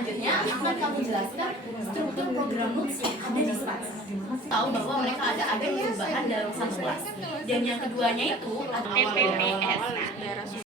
selanjutnya akan kamu jelaskan struktur program notes yang ada di SPAS. Tahu bahwa mereka ada agen perubahan dalam satu kelas. Dan yang keduanya itu adalah PPPS.